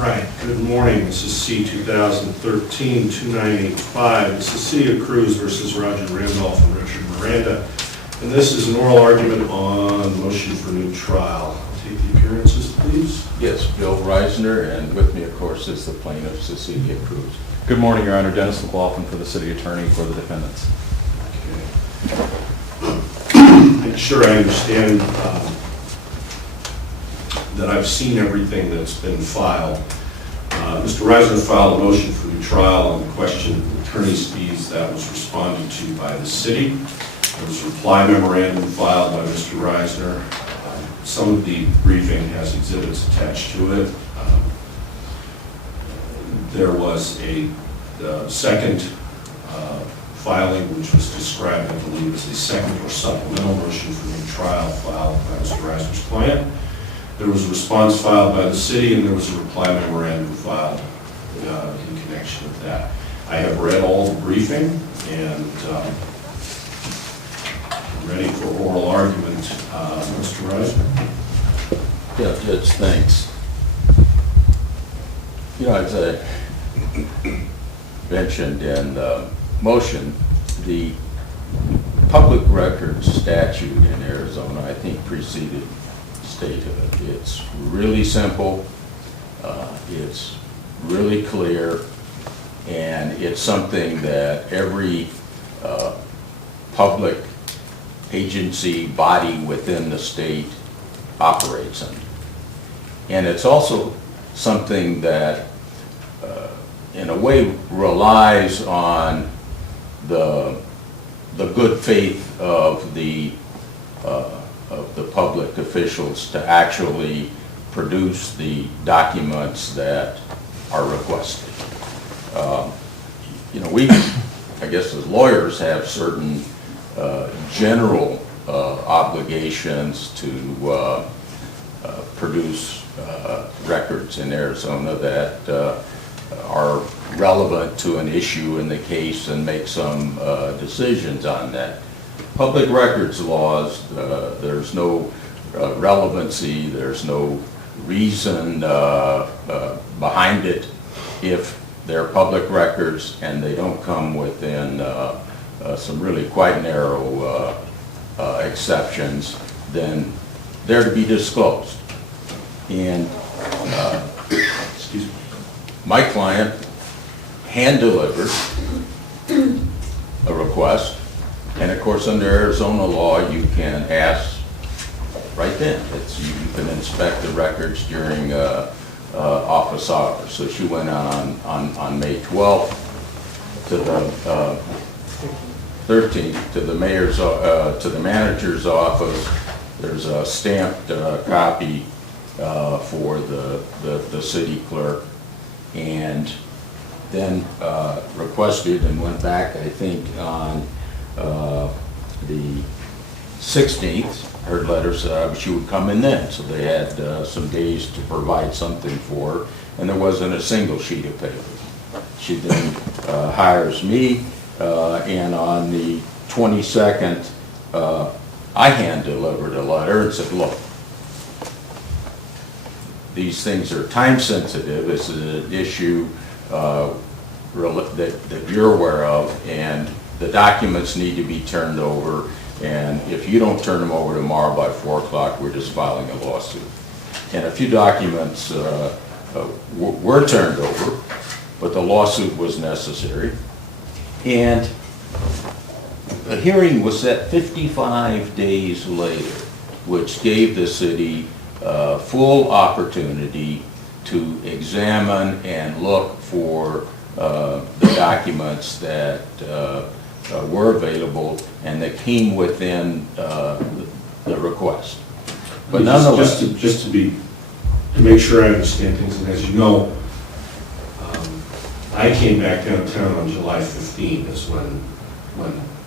Right. Good morning. This is C 2013-2985. This is Cecilia Cruz versus Roger Randolph and Richard Maranda. And this is an oral argument on motion for new trial. Take the appearances, please. Yes, Bill Reisner, and with me, of course, is the plaintiff, Cecilia Cruz. Good morning, Your Honor. Dennis McLaughlin for the City Attorney for the defendants. Okay. Make sure I understand that I've seen everything that's been filed. Mr. Reisner filed a motion for new trial on the question of attorney's fees that was responded to by the city. There was a reply memorandum filed by Mr. Reisner. Some of the briefing has exhibits attached to it. There was a second filing, which was described, I believe, as a second or supplemental motion for new trial filed by Mr. Reisner's client. There was a response filed by the city, and there was a reply memorandum filed in connection with that. I have read all the briefing, and I'm ready for oral argument. Mr. Reisner? Yeah, Judge, thanks. You know, as I mentioned in the motion, the public records statute in Arizona, I think, preceded statehood. It's really simple, it's really clear, and it's something that every public agency body within the state operates in. And it's also something that in a way relies on the good faith of the public officials to actually produce the documents that are requested. You know, we, I guess as lawyers, have certain general obligations to produce records in Arizona that are relevant to an issue in the case and make some decisions on that. Public records laws, there's no relevancy, there's no reason behind it if they're public records and they don't come within some really quite narrow exceptions, then they're to be disclosed. And my client hand-delivered a request, and of course under Arizona law you can ask right then. You can inspect the records during office hours. So she went on May 12th to the 13th to the mayor's to the manager's office. There's a stamped copy for the city clerk, and then requested and went back, I think, on the 16th. Her letter said she would come in then, so they had some days to provide something for her, and there wasn't a single sheet of paper. She then hires me, and on the 22nd, I hand-delivered a letter and said, look, these things are time-sensitive. This is an issue that you're aware of, and the documents need to be turned over, and if you don't turn them over tomorrow by 4 o'clock, we're just filing a lawsuit. And a few documents were turned over, but the lawsuit was necessary. And a hearing was set 55 days later, which gave the city full opportunity to examine and look for the documents that were available and that came within the request. But nonetheless, just to make sure I understand things, and as you know, I came back downtown on July 15th is when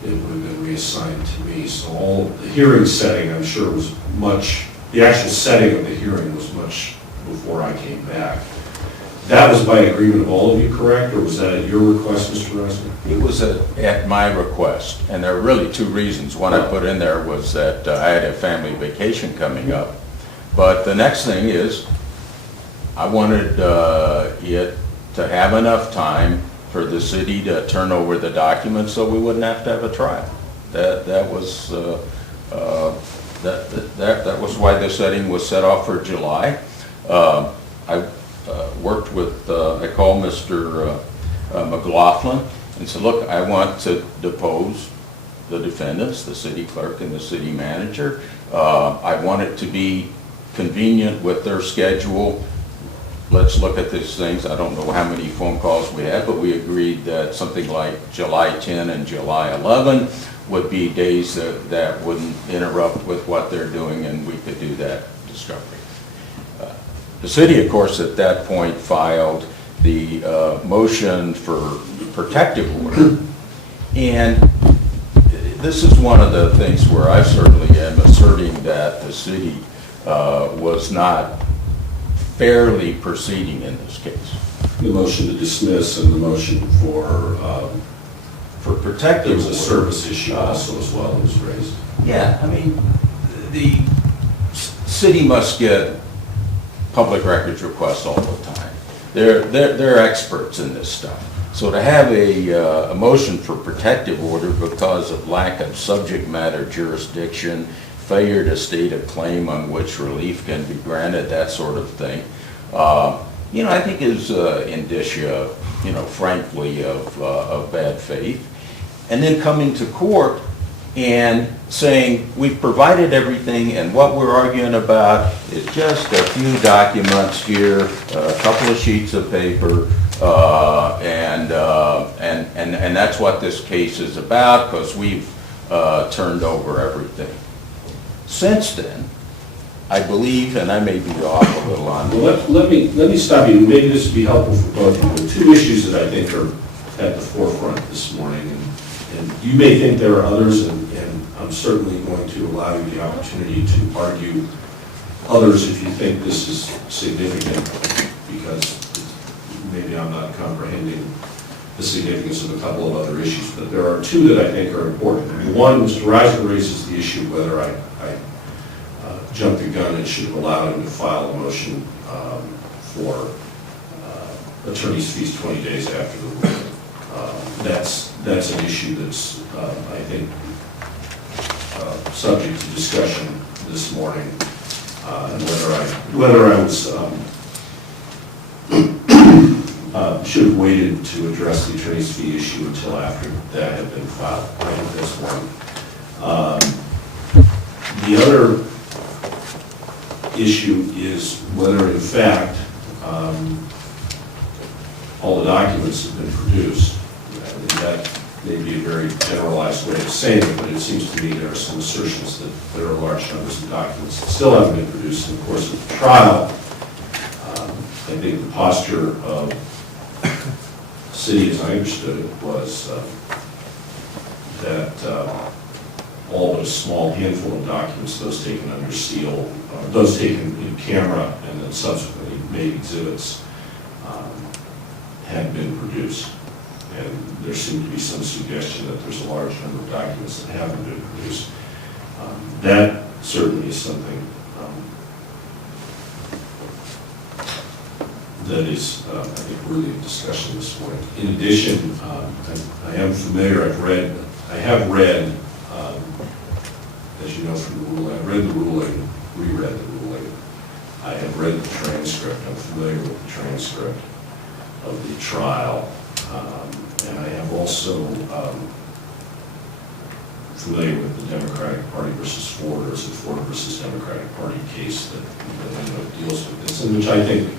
it would have been reassigned to me. So all the hearing setting, I'm sure, was much. The actual setting of the hearing was much before I came back. That was by agreement of all of you, correct? Or was that at your request, Mr. Reisner? It was at my request, and there were really two reasons. One I put in there was that I had a family vacation coming up. But the next thing is, I wanted it to have enough time for the city to turn over the documents so we wouldn't have to have a trial. That was that was why the setting was set off for July. I worked with, I called Mr. McLaughlin and said, look, I want to depose the defendants, the city clerk and the city manager. I want it to be convenient with their schedule. Let's look at these things. I don't know how many phone calls we had, but we agreed that something like July 10 and July 11 would be days that wouldn't interrupt with what they're doing, and we could do that discovery. The city, of course, at that point filed the motion for protective order, and this is one of the things where I certainly am asserting that the city was not fairly proceeding in this case. The motion to dismiss and the motion for protective there was a order. service issue also as well that was raised. Yeah, I mean, the city must get public records requests all the time. They're experts in this stuff. So to have a motion for protective order because of lack of subject matter jurisdiction, failure to state a claim on which relief can be granted, that sort of thing, I think is indicia, frankly, of bad faith. And then coming to court and saying, we've provided everything and what we're arguing about is just a few documents here, a couple of sheets of paper, and that's what this case is about because we've turned over everything. Since then, I believe, and I may be off a little on Well, let me stop you. Maybe this would be helpful for both of you. There are two issues that I think are at the forefront this morning, and you may think there are others, and I'm certainly going to allow you the opportunity to argue others if you think this is significant, because maybe I'm not comprehending the significance of a couple of other issues, but there are two that I think are important. One, Mr. Reisner raises the issue of whether I jumped the gun and should have allowed him to file a motion for attorney's fees 20 days after the ruling. That's an issue that's, I think, subject to discussion this morning, and whether I was should have waited to address the attorney's fee issue until after that had been filed. I think that's one. The other issue is whether, in fact, all the documents have been produced. And that may be a very generalized way of saying it, but it seems to me there are some assertions that there are large numbers of documents that still haven't been produced in the course of the trial. I think the posture of the city, as I understood it, was that all but a small handful of documents, those taken under seal, those taken in camera and then subsequently made exhibits, had been produced. And there seemed to be some suggestion that there's a large number of documents that haven't been produced. That certainly is something that is, I think, worthy of discussion this morning. In addition, I am familiar, I have read, as you know from the ruling, I read the ruling, reread the ruling. I have read the transcript. I'm familiar with the transcript of the trial. And I am also familiar with the Democratic Party versus Ford, or is it Ford versus Democratic Party case that deals with this, and which I think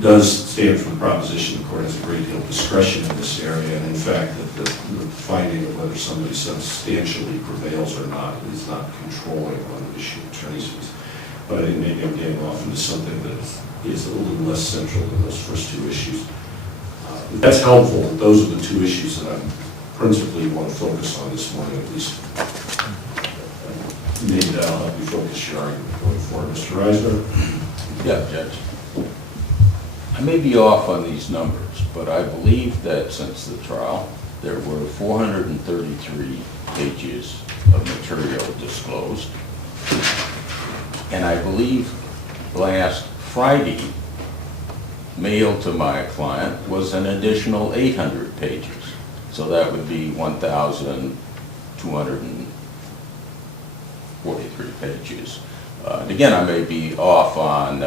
does stand for the proposition the court has a great deal of discretion in this area, and in fact that the finding of whether somebody substantially prevails or not is not controlling on the issue of attorney's fees. But I think maybe I'm getting off into something that is a little less central than those first two issues. If that's helpful, those are the two issues that I principally want to focus on this morning, at least. Maybe that'll help you focus your argument going forward. Mr. Reisner? Yeah, Judge. I may be off on these numbers, but I believe that since the trial, there were 433 pages of material disclosed. And I believe last Friday, mailed to my client was an additional 800 pages. So that would be 1,243 pages. And again, I may be off on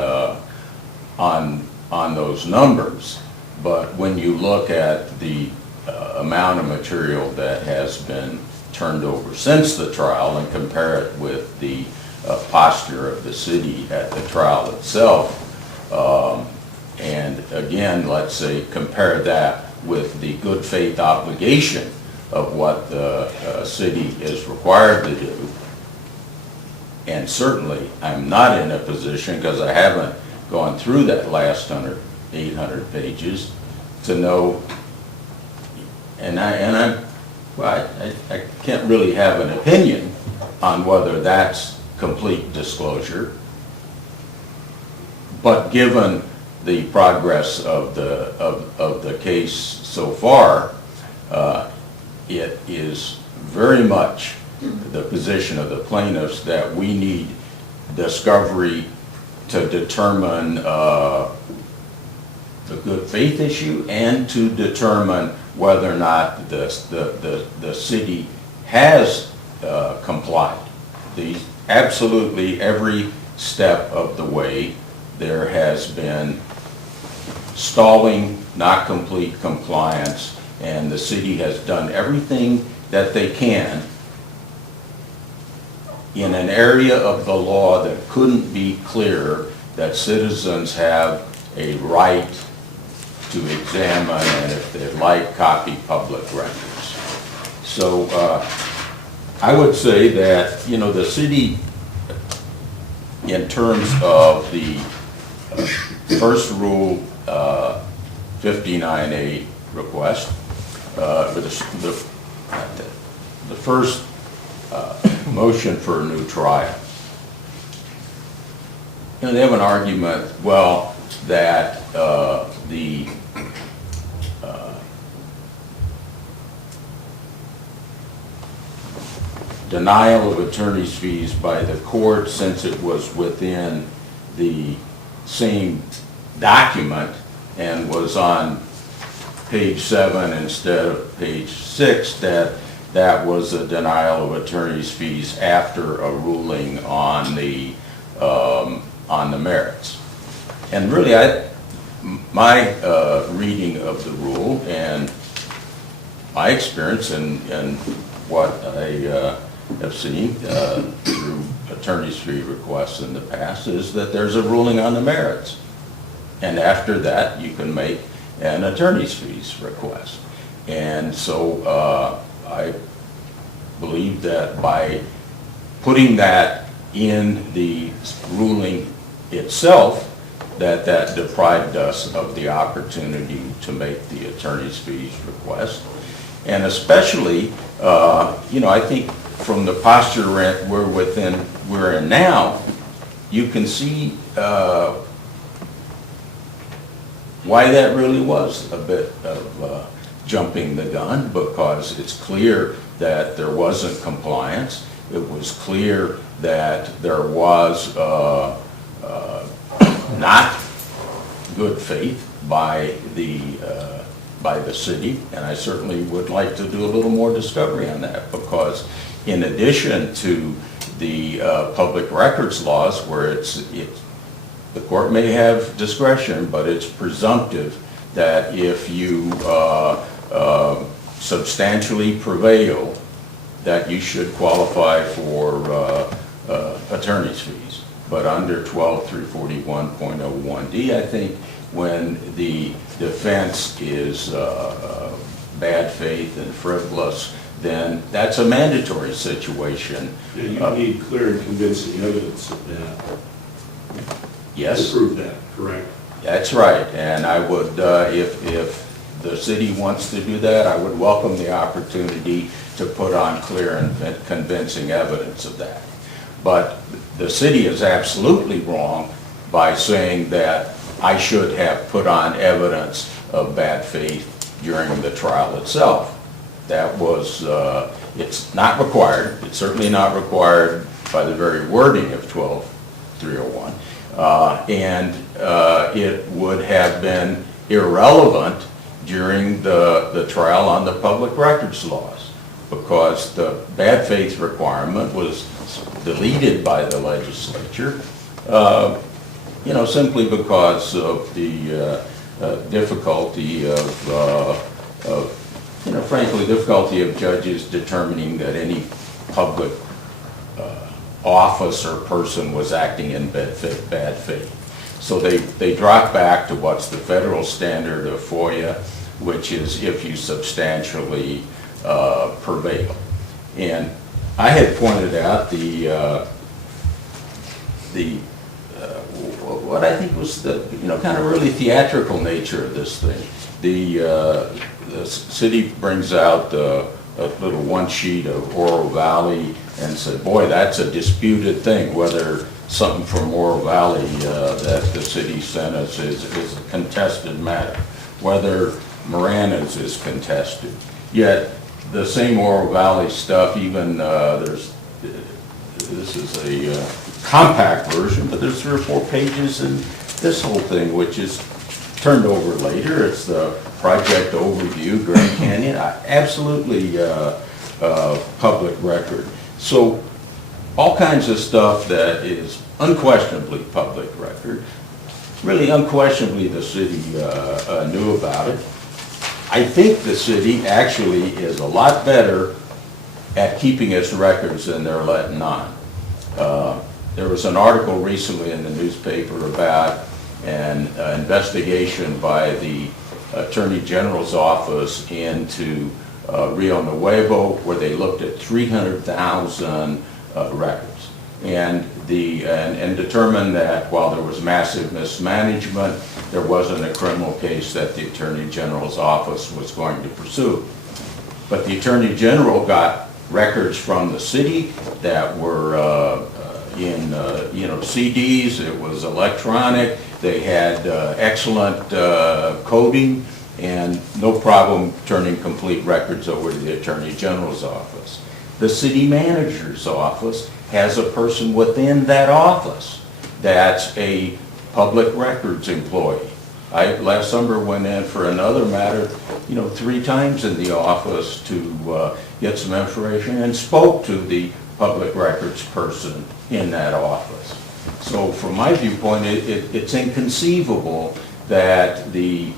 those numbers, but when you look at the amount of material that has been turned over since the trial and compare it with the posture of the city at the trial itself, and again, let's say compare that with the good faith obligation of what the city is required to do. And certainly, I'm not in a position, because I haven't gone through that last 800 pages, to know, and I can't really have an opinion on whether that's complete disclosure. But given the progress of the case so far, it is very much the position of the plaintiffs that we need discovery to determine the good faith issue and to determine whether or not the city has complied. Absolutely every step of the way there has been stalling, not complete compliance, and the city has done everything that they can in an area of the law that couldn't be clearer, that citizens have a right to examine and, if they'd like, copy public records. So I would say that, you know, the city, in terms of the first rule 59A request, the first motion for a new trial. You know, they have an argument, well, that the denial of attorney's fees by the court, since it was within the same document and was on page 7 instead of page 6, that was a denial of attorney's fees after a ruling on the merits. And really, my reading of the rule and my experience and what I have seen through attorney's fee requests in the past is that there's a ruling on the merits. And after that, you can make an attorney's fees request. And so I believe that by putting that in the ruling itself, that deprived us of the opportunity to make the attorney's fees request. And especially, you know, I think from the posture we're in now, you can see why that really was a bit of jumping the gun, because it's clear that there wasn't compliance. It was clear that there was not good faith by the city, and I certainly would like to do a little more discovery on that, because in addition to the public records laws, where the court may have discretion, but it's presumptive that if you substantially prevail, that you should qualify for attorney's fees. But under 12341.01D, I think when the defense is bad faith and frivolous, then that's a mandatory situation. Yeah, you need clear and convincing evidence of that. Yes. To prove that, correct? That's right, and I would, if the city wants to do that, I would welcome the opportunity to put on clear and convincing evidence of that. But the city is absolutely wrong by saying that I should have put on evidence of bad faith during the trial itself. That was, it's not required. It's certainly not required by the very wording of 301. And it would have been irrelevant during the trial on the public records laws, because the bad faith requirement was deleted by the legislature, simply because of the difficulty frankly, difficulty of judges determining that any public office or person was acting in bad faith. So they dropped back to what's the federal standard of FOIA, which is if you substantially prevail. And I had pointed out what I think was the kind of really theatrical nature of this thing. The city brings out a little one sheet of Oro Valley and said, boy, that's a disputed thing, whether something from Oro Valley that the city sent us is a contested matter, whether Miranda's is contested. Yet the same Oro Valley stuff, even this is a compact version, but there's 3 or 4 pages in this whole thing, which is turned over later. It's the project overview, Grand Canyon, absolutely public record. So all kinds of stuff that is unquestionably public record. Really unquestionably the city knew about it. I think the city actually is a lot better at keeping its records than they're letting on. There was an article recently in the newspaper about an investigation by the Attorney General's office into Rio Nuevo, where they looked at 300,000 records and determined that while there was massive mismanagement, there wasn't a criminal case that the Attorney General's office was going to pursue. But the Attorney General got records from the city that were in CDs. It was electronic. They had excellent coding and no problem turning complete records over to the Attorney General's office. The city manager's office has a person within that office that's a public records employee. I last summer went in for another matter, 3 times in the office to get some information and spoke to the public records person in that office. So from my viewpoint, it's inconceivable that the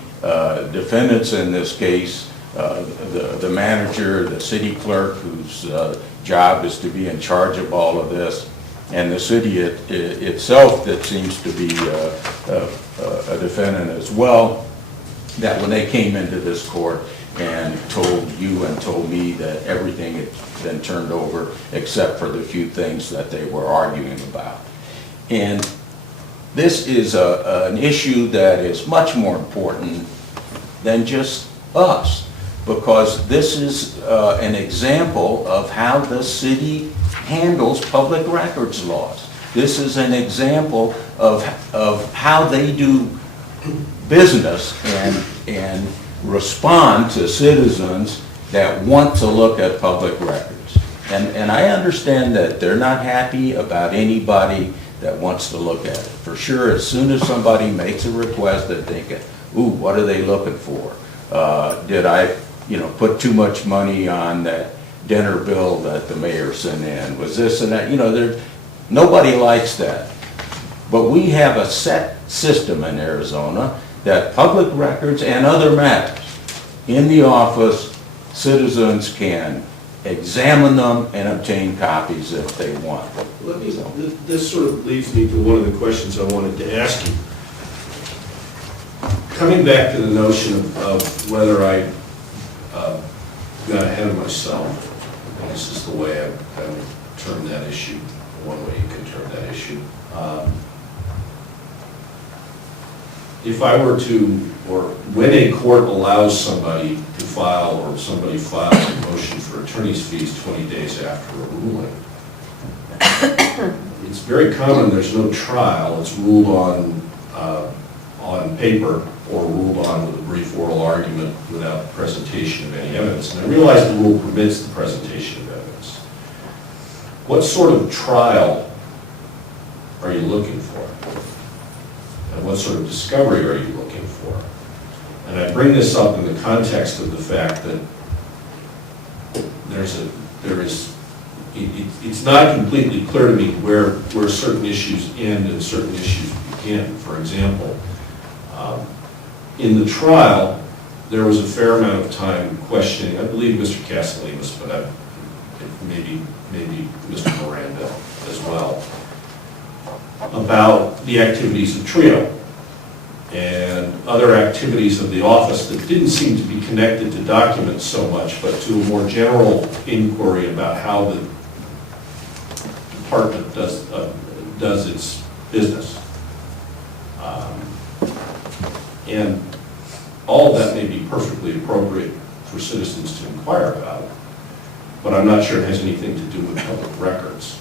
defendants in this case, the manager, the city clerk, whose job is to be in charge of all of this, and the city itself that seems to be a defendant as well, that when they came into this court and told you and told me that everything had been turned over except for the few things that they were arguing about. And this is an issue that is much more important than just us, because this is an example of how the city handles public records laws. This is an example of how they do business and respond to citizens that want to look at public records. And I understand that they're not happy about anybody that wants to look at it. For sure, as soon as somebody makes a request, they're thinking, ooh, what are they looking for? Did I, put too much money on that dinner bill that the mayor sent in? Was this and that? Nobody likes that. But we have a set system in Arizona that public records and other matters in the office, citizens can examine them and obtain copies if they want. This sort of leads me to one of the questions I wanted to ask you. Coming back to the notion of whether I got ahead of myself, and this is the way I would term that issue, one way you can term that issue. If I were to, or when a court allows somebody to file, or somebody files a motion for attorney's fees 20 days after a ruling, it's very common there's no trial. It's ruled on paper or ruled on with a brief oral argument without presentation of any evidence. And I realize the rule permits the presentation of evidence. What sort of trial are you looking for? And what sort of discovery are you looking for? And I bring this up in the context of the fact that it's not completely clear to me where certain issues end and certain issues begin. For example, in the trial, there was a fair amount of time questioning, I believe Mr. Castellanos, but maybe Mr. Maranda as well, about the activities of TRIO and other activities of the office that didn't seem to be connected to documents so much, but to a more general inquiry about how the department does its business. And all of that may be perfectly appropriate for citizens to inquire about, but I'm not sure it has anything to do with public records.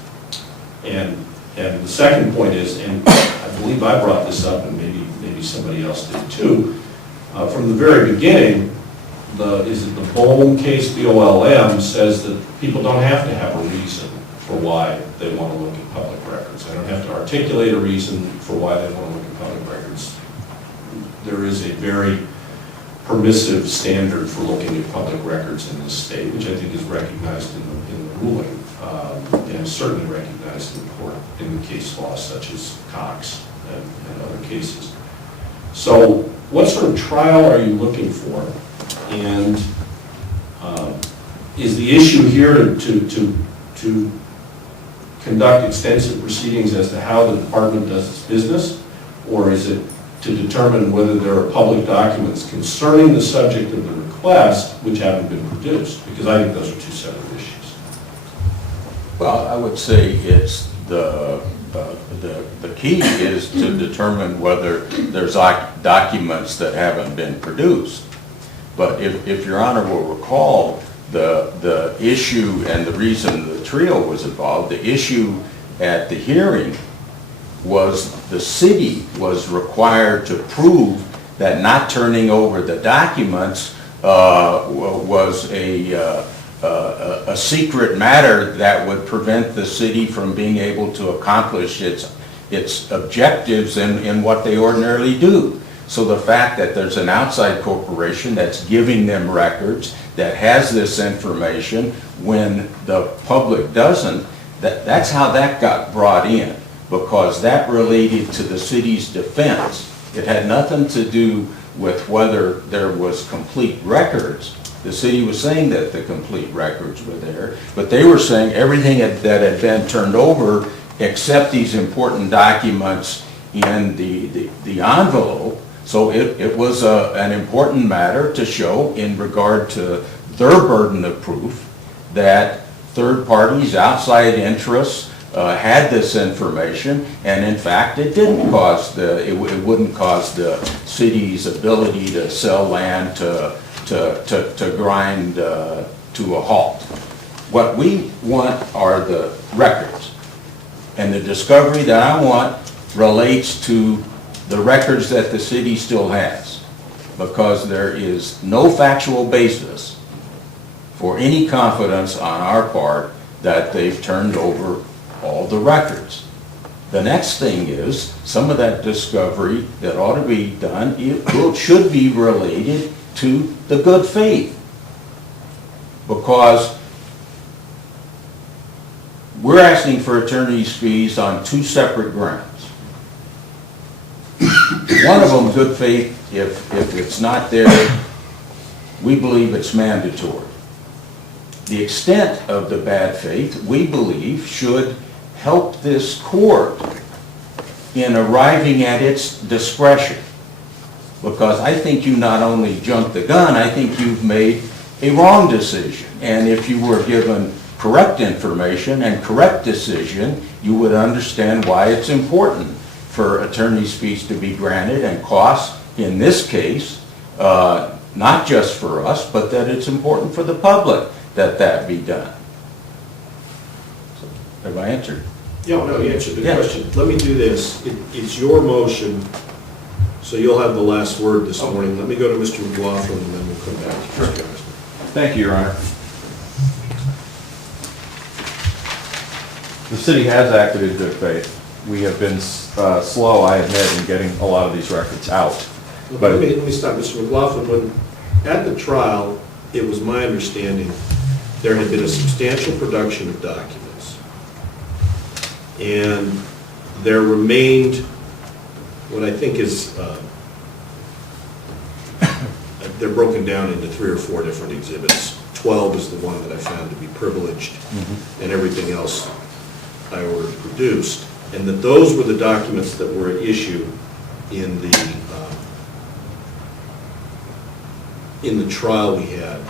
And the second point is, and I believe I brought this up, and maybe somebody else did too, from the very beginning, is it the Bolm case, BOLM, says that people don't have to have a reason for why they want to look at public records. They don't have to articulate a reason for why they want to look at public records. There is a very permissive standard for looking at public records in this state, which I think is recognized in the ruling, and certainly recognized in the case law, such as Cox and other cases. So what sort of trial are you looking for? And is the issue here to conduct extensive proceedings as to how the department does its business, or is it to determine whether there are public documents concerning the subject of the request which haven't been produced? Because I think those are two separate issues. Well, I would say it's the key is to determine whether there's documents that haven't been produced. But if Your Honor will recall, the issue and the reason the trio was involved, the issue at the hearing was the city was required to prove that not turning over the documents was a secret matter that would prevent the city from being able to accomplish its objectives in what they ordinarily do. So the fact that there's an outside corporation that's giving them records, that has this information, when the public doesn't, that's how that got brought in, because that related to the city's defense. It had nothing to do with whether there was complete records. The city was saying that the complete records were there, but they were saying everything that had been turned over except these important documents in the envelope. So it was an important matter to show in regard to their burden of proof that third parties, outside interests, had this information, and in fact it didn't cause it wouldn't cause the city's ability to sell land to grind to a halt. What we want are the records, and the discovery that I want relates to the records that the city still has, because there is no factual basis for any confidence on our part that they've turned over all the records. The next thing is, some of that discovery that ought to be done, it should be related to the good faith, because we're asking for attorney's fees on two separate grounds. One of them, good faith, if it's not there, we believe it's mandatory. The extent of the bad faith, we believe, should help this court in arriving at its discretion. Because I think you not only jumped the gun, I think you've made a wrong decision. And if you were given correct information and correct decision, you would understand why it's important for attorney's fees to be granted, and costs, in this case, not just for us, but that it's important for the public that that be done. So, have I answered? Yeah, no, you answered the Yeah. question. Let me do this. It's your motion, so you'll have the last word this morning. Let me go to Mr. McLaughlin, and then we'll come back to you guys. Thank you, Your Honor. The city has acted in good faith. we have been slow, I admit, in getting a lot of these records out. But Let me stop, Mr. McLaughlin. When, at the trial, it was my understanding there had been a substantial production of documents. And there remained what I think is, they're broken down into 3 or 4 different exhibits. 12 is the one that I found to be privileged, and everything else I ordered produced. And that those were the documents that were at issue in the trial we had.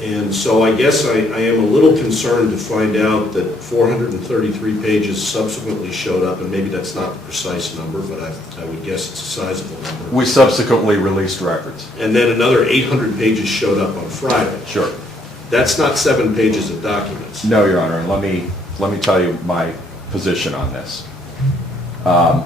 And so I guess I am a little concerned to find out that 433 pages subsequently showed up, and maybe that's not the precise number, but I would guess it's a sizable number. we subsequently released records. And then another 800 pages showed up on Friday. Sure. That's not 7 pages of documents. No, Your Honor, and let me tell you my position on this. There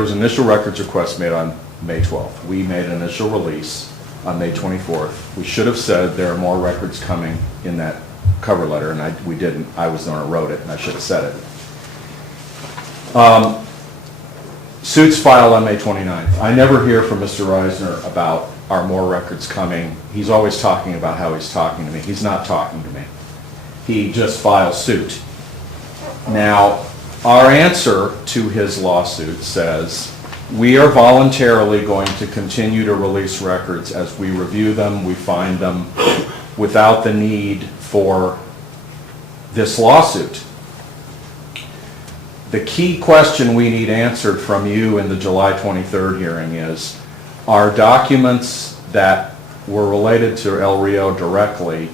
was an initial records request made on May 12th. We made an initial release on May 24th. We should have said there are more records coming in that cover letter, and we didn't. I was the one who wrote it, and I should have said it. Suits filed on May 29th. I never hear from Mr. Reisner about are more records coming. He's always talking about how he's talking to me. He's not talking to me. He just files suit. Now, our answer to his lawsuit says, we are voluntarily going to continue to release records as we review them, we find them, without the need for this lawsuit. The key question we need answered from you in the July 23rd hearing is, are documents that were related to El Rio directly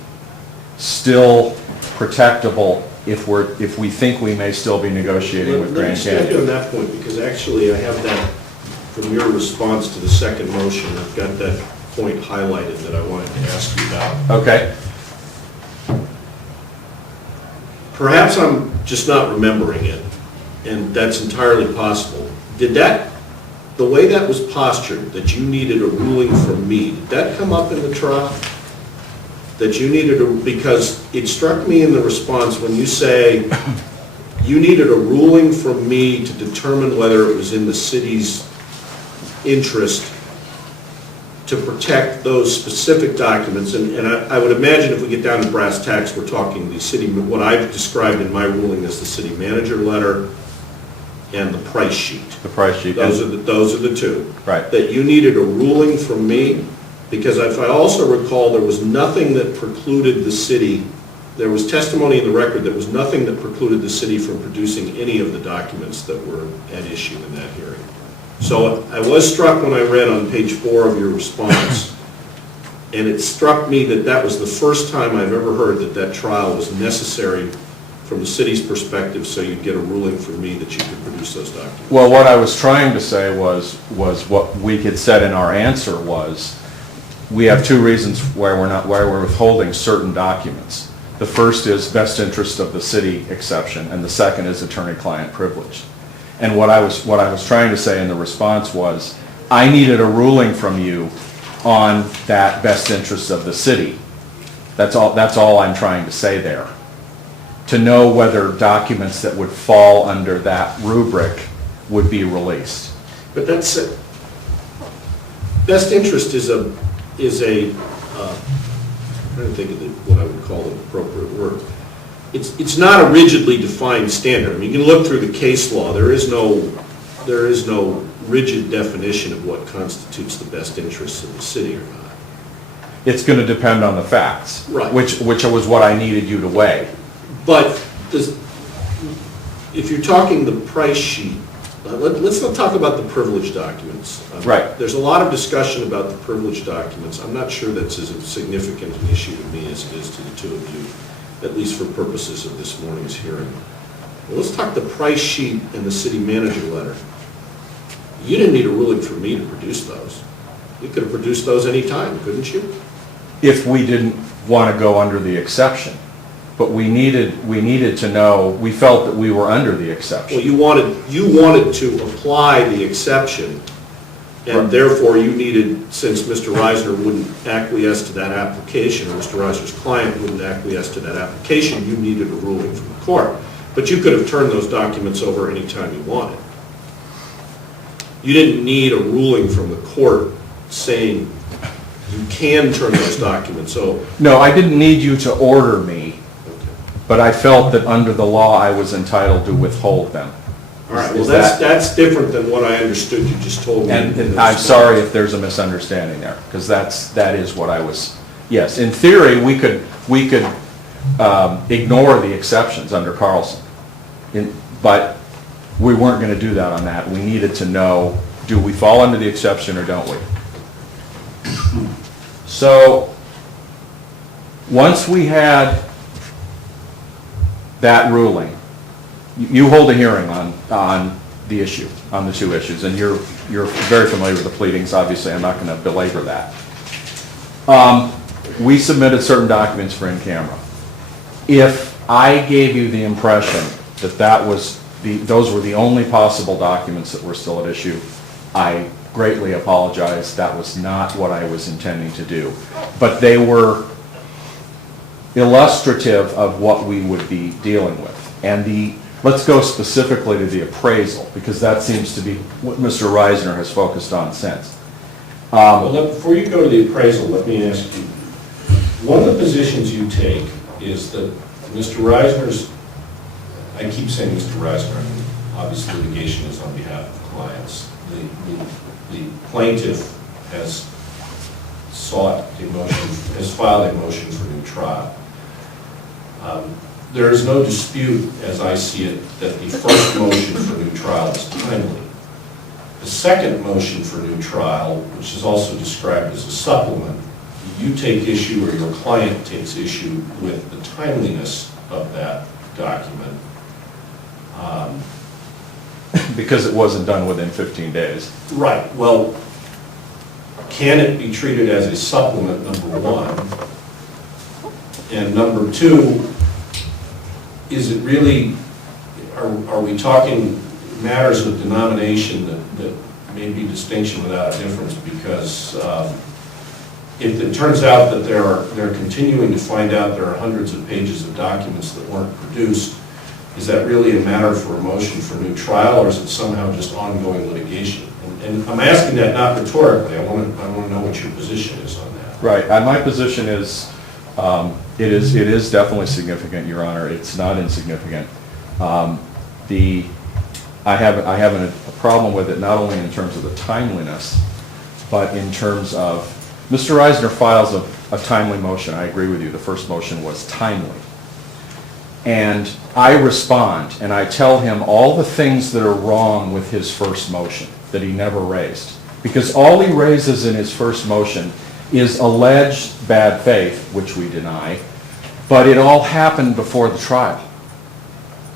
still protectable if we think we may still be negotiating with Grand Let me step you on Canyon? that point, because actually I have that from your response to the second motion. I've got that point highlighted that I wanted to ask you about. Okay. Perhaps I'm just not remembering it, and that's entirely possible. Did that, the way that was postured, that you needed a ruling from me, did that come up in the trial? That you needed because it struck me in the response when you say you needed a ruling from me to determine whether it was in the city's interest to protect those specific documents, and I would imagine if we get down to brass tacks, we're talking the city, what I've described in my ruling as the city manager letter and the price sheet. The price sheet. Those are the two. Right. That you needed a ruling from me, because if I also recall, there was nothing that precluded the city, there was testimony in the record, there was nothing that precluded the city from producing any of the documents that were at issue in that hearing. So I was struck when I read on page 4 of your response, and it struck me that that was the first time I've ever heard that that trial was necessary from the city's perspective, so you'd get a ruling from me that you could produce those documents. Well, what I was trying to say was what we had said in our answer was, we have 2 reasons why we're withholding certain documents. The first is best interest of the city exception, and the second is attorney-client privilege. And what I was trying to say in the response was, I needed a ruling from you on that best interest of the city. That's all I'm trying to say there. To know whether documents that would fall under that rubric would be released. But that's, best interest is a I'm trying to think of what I would call the appropriate word. It's not a rigidly defined standard. I mean, you can look through the case law. There is no rigid definition of what constitutes the best interests of the city or not. It's going to depend on the facts. Right. Which was what I needed you to weigh. But if you're talking the price sheet, let's not talk about the privileged documents. Right. There's a lot of discussion about the privileged documents. I'm not sure that's as significant an issue to me as it is to the 2 of you, at least for purposes of this morning's hearing. Well, let's talk the price sheet and the city manager letter. You didn't need a ruling from me to produce those. You could have produced those any time, couldn't you? If we didn't want to go under the exception. But we needed to know, we felt that we were under the exception. Well, you wanted to apply the exception And therefore, you needed, since Mr. Reisner wouldn't acquiesce to that application, or Mr. Reisner's client wouldn't acquiesce to that application, you needed a ruling from the court. But you could have turned those documents over anytime you wanted. You didn't need a ruling from the court saying you can turn those documents over. No, I didn't need you to order me, but I felt that under the law I was entitled to withhold them. All right, well, Is that- that's different than what I understood you just told me. And I'm sorry if there's a misunderstanding there, because that is what I was, yes, in theory, we could ignore the exceptions under Carlson. But we weren't going to do that on that. We needed to know, do we fall under the exception or don't we? So, once we had that ruling, you hold a hearing on the issue, on the two issues, and you're very familiar with the pleadings, obviously, I'm not going to belabor that. We submitted certain documents for in-camera. If I gave you the impression that those were the only possible documents that were still at issue, I greatly apologize. That was not what I was intending to do. But they were illustrative of what we would be dealing with. And let's go specifically to the appraisal, because that seems to be what Mr. Reisner has focused on since. Well, before you go to the appraisal, let me ask you, one of the positions you take is that Mr. Reisner's, I keep saying Mr. Reisner, I mean, obviously litigation is on behalf of clients. The plaintiff has filed a motion for new trial. There is no dispute, as I see it, that the first motion for new trial is timely. The second motion for new trial, which is also described as a supplement, you take issue, or your client takes issue with the timeliness of that document. Because it wasn't done within 15 days. Right. Well, can it be treated as a supplement, number one? And number two, is it really, are we talking matters of denomination that may be distinction without a difference? Because if it turns out that they're continuing to find out there are hundreds of pages of documents that weren't produced, is that really a matter for a motion for new trial, or is it somehow just ongoing litigation? And I'm asking that not rhetorically. I want to know what your position is on that. Right. My position is, it is definitely significant, Your Honor. It's not insignificant. I have a problem with it not only in terms of the timeliness, but in terms of Mr. Reisner files a timely motion. I agree with you. The first motion was timely. And I respond and I tell him all the things that are wrong with his first motion that he never raised. Because all he raises in his first motion is alleged bad faith, which we deny, but it all happened before the trial.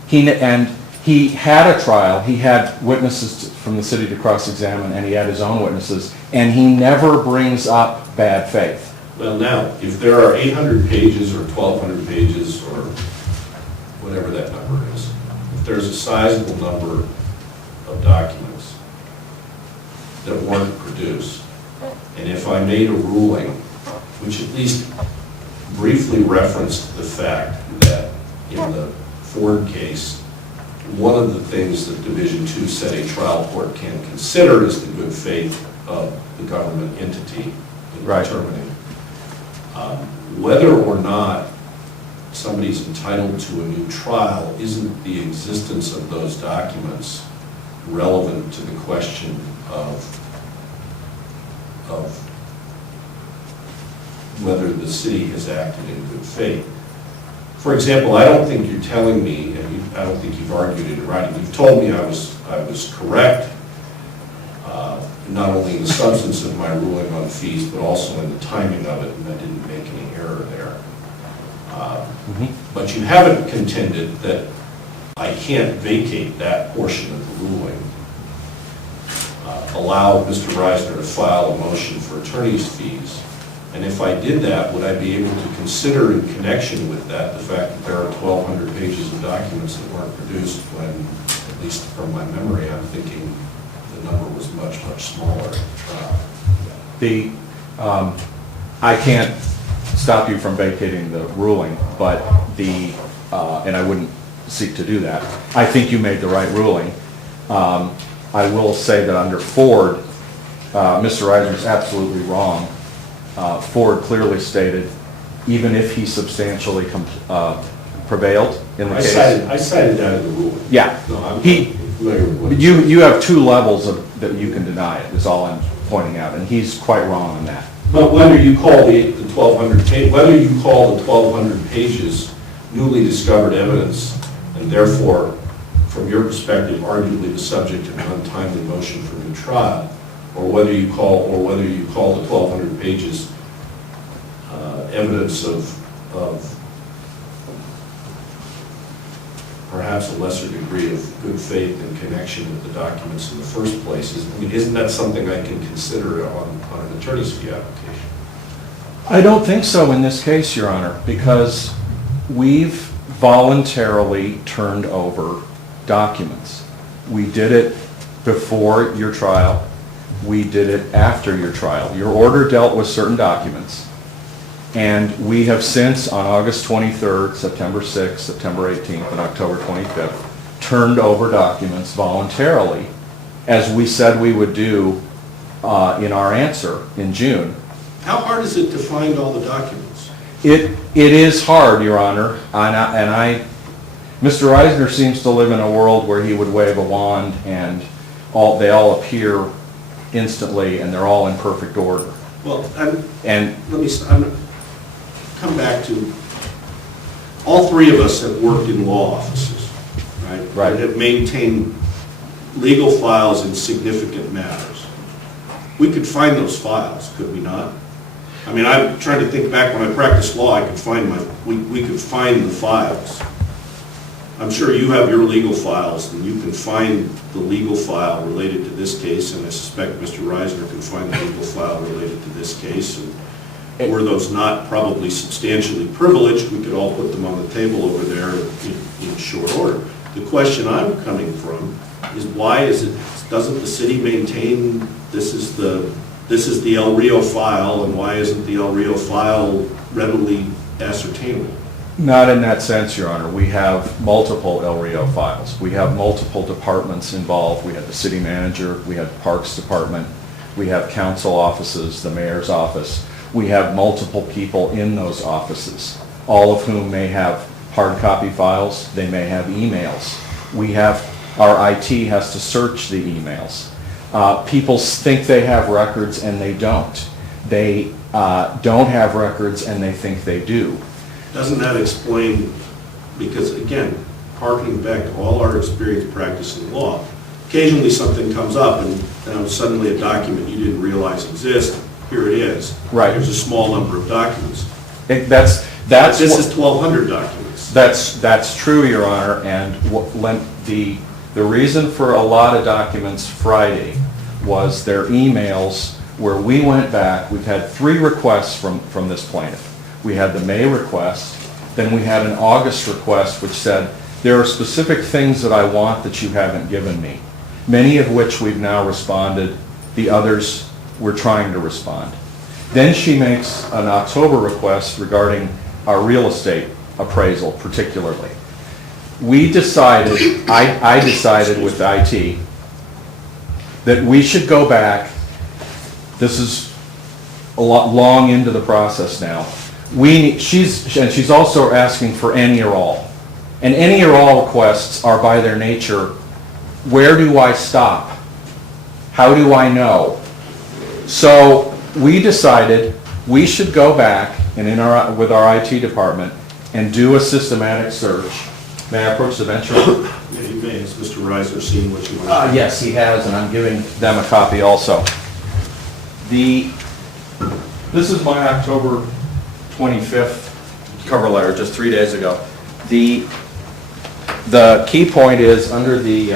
He had a trial, he had witnesses from the city to cross-examine, and he had his own witnesses, and he never brings up bad faith. Well, now, if there are 800 pages or 1,200 pages or whatever that number is, if there's a sizable number of documents that weren't produced, and if I made a ruling which at least briefly referenced the fact that in the Ford case, one of the things that Division II said a trial court can consider is the good faith of the government entity in determining whether or not somebody's entitled to a new trial. Isn't the existence of those documents relevant to the question of whether the city has acted in good faith? For example, I don't think you're telling me, and I don't think you've argued it in writing, you've told me I was correct, not only in the substance of my ruling on fees, but also in the timing of it, and I didn't make any error there. But you haven't contended that I can't vacate that portion of the ruling, allow Mr. Reisner to file a motion for attorney's fees, and if I did that, would I be able to consider in connection with that the fact that there are 1,200 pages of documents that weren't produced when, at least from my memory, I'm thinking the number was much, much smaller at the trial. I can't stop you from vacating the ruling, but and I wouldn't seek to do that. I think you made the right ruling. I will say that under Ford, Mr. Reisner is absolutely wrong. Ford clearly stated, even if he substantially prevailed in the case. I cited that in the ruling. Yeah. No, I'm familiar with what You have two levels that you can deny it, is all I'm pointing out, and he's quite wrong on that. But whether you call the 1,200 pages newly discovered evidence, and therefore, from your perspective, arguably the subject of an untimely motion for new trial, or whether you call the 1,200 pages evidence of perhaps a lesser degree of good faith and connection with the documents in the first place, isn't that something I can consider on an attorney's fee application? I don't think so in this case, Your Honor, because we've voluntarily turned over documents. We did it before your trial. We did it after your trial. Your order dealt with certain documents, and we have since, on August 23rd, September 6th, September 18th, and October 25th, turned over documents voluntarily, as we said we would do in our answer in June. How hard is it to find all the documents? It is hard, Your Honor, Mr. Reisner seems to live in a world where he would wave a wand and they all appear instantly and they're all in perfect order. Well, come back to, all three of us have worked in law offices, right? Right. And have maintained legal files in significant matters. We could find those files, could we not? I mean, I'm trying to think back when I practiced law, we could find the files. I'm sure you have your legal files, and you can find the legal file related to this case, and I suspect Mr. Reisner can find the legal file related to this case. And were those not probably substantially privileged, we could all put them on the table over there in short order. The question I'm coming from is doesn't the city maintain this is the El Rio file, and why isn't the El Rio file readily ascertainable? Not in that sense, Your Honor. We have multiple El Rio files. We have multiple departments involved. We have the city manager, we have the Parks Department, we have council offices, the mayor's office. We have multiple people in those offices, all of whom may have hard copy files, they may have emails. Our IT has to search the emails. People think they have records and they don't. They don't have records and they think they do. Doesn't that explain, because again, harkening back to all our experience practicing law, occasionally something comes up and suddenly a document you didn't realize existed, here it is. Right. There's a small number of documents. This is 1,200 documents. That's true, Your Honor, and the reason for a lot of documents Friday was their emails where we went back. We've had 3 requests from this plaintiff. We had the May request, then we had an August request which said, there are specific things that I want that you haven't given me, many of which we've now responded, the others we're trying to respond. Then she makes an October request regarding our real estate appraisal particularly. We decided, I decided with IT, that we should go back, this is a lot long into the process now. She's also asking for any or all. And any or all requests are by their nature, where do I stop? How do I know? So we decided we should go back and with our IT department and do a systematic search. May I approach the bench? Yeah, you may. Has Mr. Reisner seen what you want? Yes, he has, and I'm giving them a copy also. This is my October 25th cover letter, just 3 days ago. The key point is under the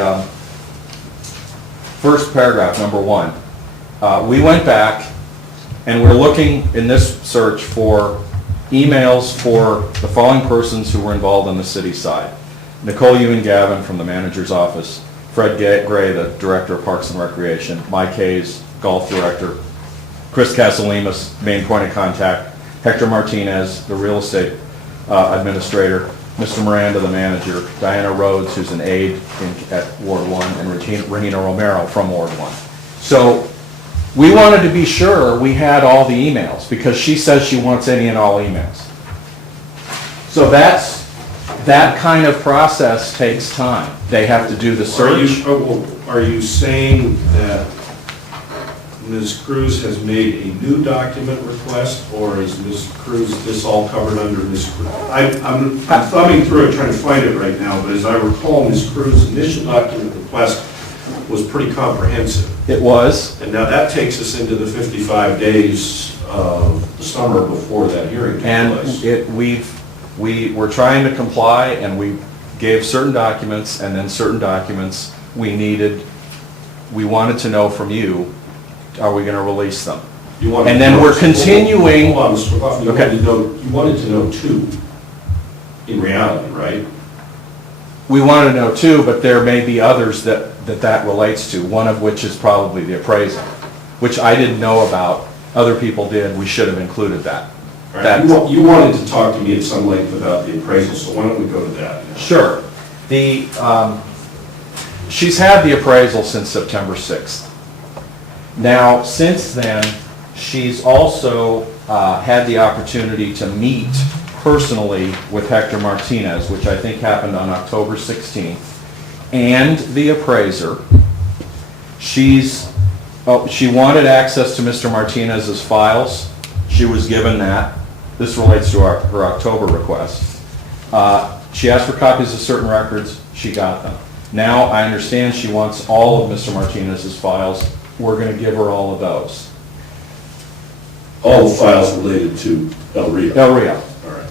first paragraph, number 1. We went back and we're looking in this search for emails for the following persons who were involved on the city side. Nicole Ewan Gavin from the manager's office, Fred Gray, the Director of Parks and Recreation, Mike Hayes, Golf Director, Chris Casalemas, main point of contact, Hector Martinez, the Real Estate Administrator, Mr. Maranda, the Manager, Diana Rhodes, who's an aide at Ward 1, and Regina Romero from Ward 1. So we wanted to be sure we had all the emails, because she says she wants any and all emails. So that kind of process takes time. They have to do the search. Are you saying that Ms. Cruz has made a new document request, or is Ms. Cruz, this all covered under Ms. Cruz? I'm thumbing through it, trying to find it right now, but as I recall, Ms. Cruz's initial document request was pretty comprehensive. It was. And now that takes us into the 55 days of the summer before that hearing took place. And we were trying to comply, and we gave certain documents, and then certain documents we wanted to know from you, are we going to release them? And then we're continuing. Hold on, Mr. McLaughlin, Okay. you wanted to know two, in reality, right? We wanted to know two, but there may be others that relates to, one of which is probably the appraisal, which I didn't know about. Other people did. We should have included that. All right. You wanted to talk to me at some length about the appraisal, so why don't we go to that now? Sure. She's had the appraisal since September 6th. Now, since then, she's also had the opportunity to meet personally with Hector Martinez, which I think happened on October 16th, and the appraiser. She wanted access to Mr. Martinez's files. She was given that. This relates to her October request. She asked for copies of certain records. She got them. Now, I understand she wants all of Mr. Martinez's files. We're going to give her all of those. All the files related to El Rio? El Rio. All right.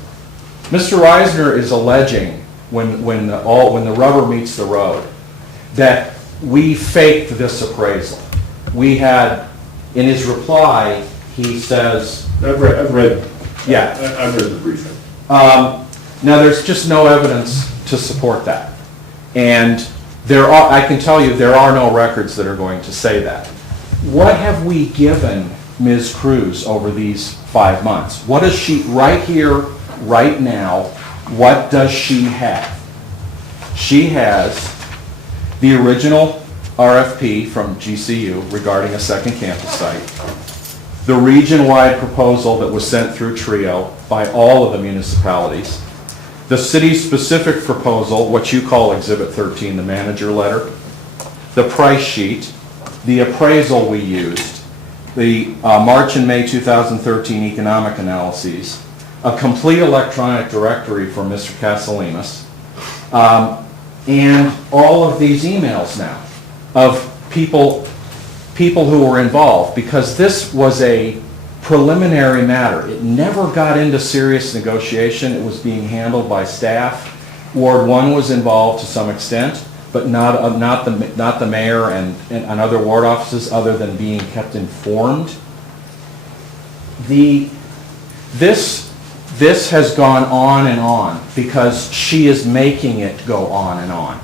Mr. Reisner is alleging, when the rubber meets the road, that we faked this appraisal. We had, in his reply, he says... I've read Yeah. I've read the briefing. Now, there's just no evidence to support that. And I can tell you, there are no records that are going to say that. What have we given Ms. Cruz over these 5 months? What does she, right here, right now, what does she have? She has the original RFP from GCU regarding a second campus site, the region-wide proposal that was sent through TRIO by all of the municipalities, the city-specific proposal, what you call Exhibit 13, the manager letter, the price sheet, the appraisal we used, the March and May 2013 economic analyses, a complete electronic directory for Mr. Casalemas, and all of these emails now of people who were involved, because this was a preliminary matter. It never got into serious negotiation. It was being handled by staff. Ward 1 was involved to some extent, but not the mayor and other ward offices, other than being kept informed. This has gone on and on because she is making it go on and on.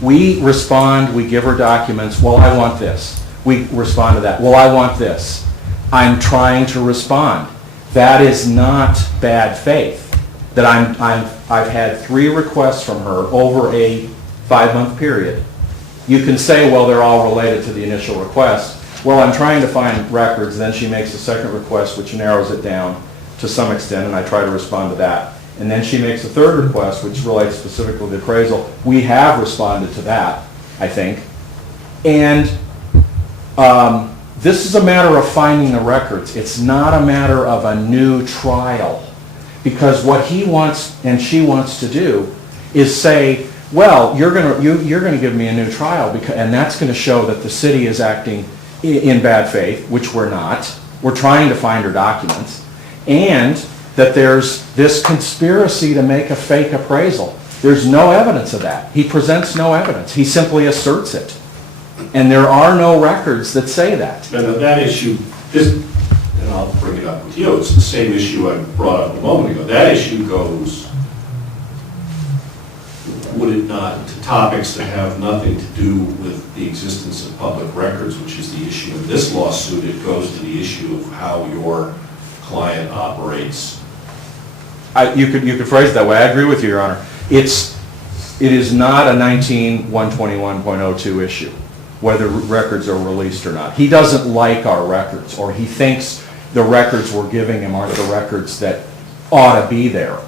We respond, we give her documents, well, I want this. We respond to that, well, I want this. I'm trying to respond. That is not bad faith. That I've had 3 requests from her over a 5-month period. You can say, well, they're all related to the initial request. Well, I'm trying to find records, then she makes a second request, which narrows it down to some extent, and I try to respond to that. And then she makes a third request, which relates specifically to the appraisal. We have responded to that, I think. And this is a matter of finding the records. It's not a matter of a new trial. Because what he wants and she wants to do is say, well, you're going to give me a new trial, and that's going to show that the city is acting in bad faith, which we're not. We're trying to find her documents. And that there's this conspiracy to make a fake appraisal. There's no evidence of that. He presents no evidence. He simply asserts it. And there are no records that say that. And that issue, and I'll bring it up with you, it's the same issue I brought up a moment ago. That issue goes would it not, to topics that have nothing to do with the existence of public records, which is the issue in this lawsuit. It goes to the issue of how your client operates. You could phrase it that way. I agree with you, Your Honor. It is not a 19-121.02 issue, whether records are released or not. He doesn't like our records, or he thinks the records we're giving him aren't the records that ought to be there.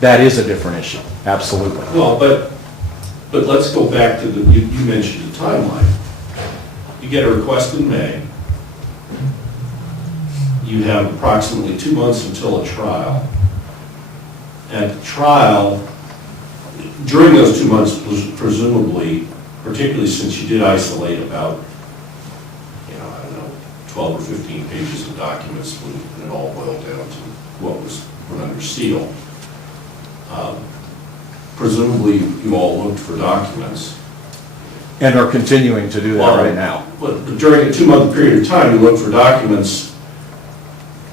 That is a different issue, absolutely. Well, but let's go back to you mentioned the timeline. You get a request in May. You have approximately 2 months until a trial. At the trial, during those 2 months, presumably, particularly since you did isolate about, I don't know, 12 or 15 pages of documents when it all boiled down to what was put under seal. Presumably, you all looked for documents. And are continuing to do that right now. But during a 2-month period of time, you looked for documents.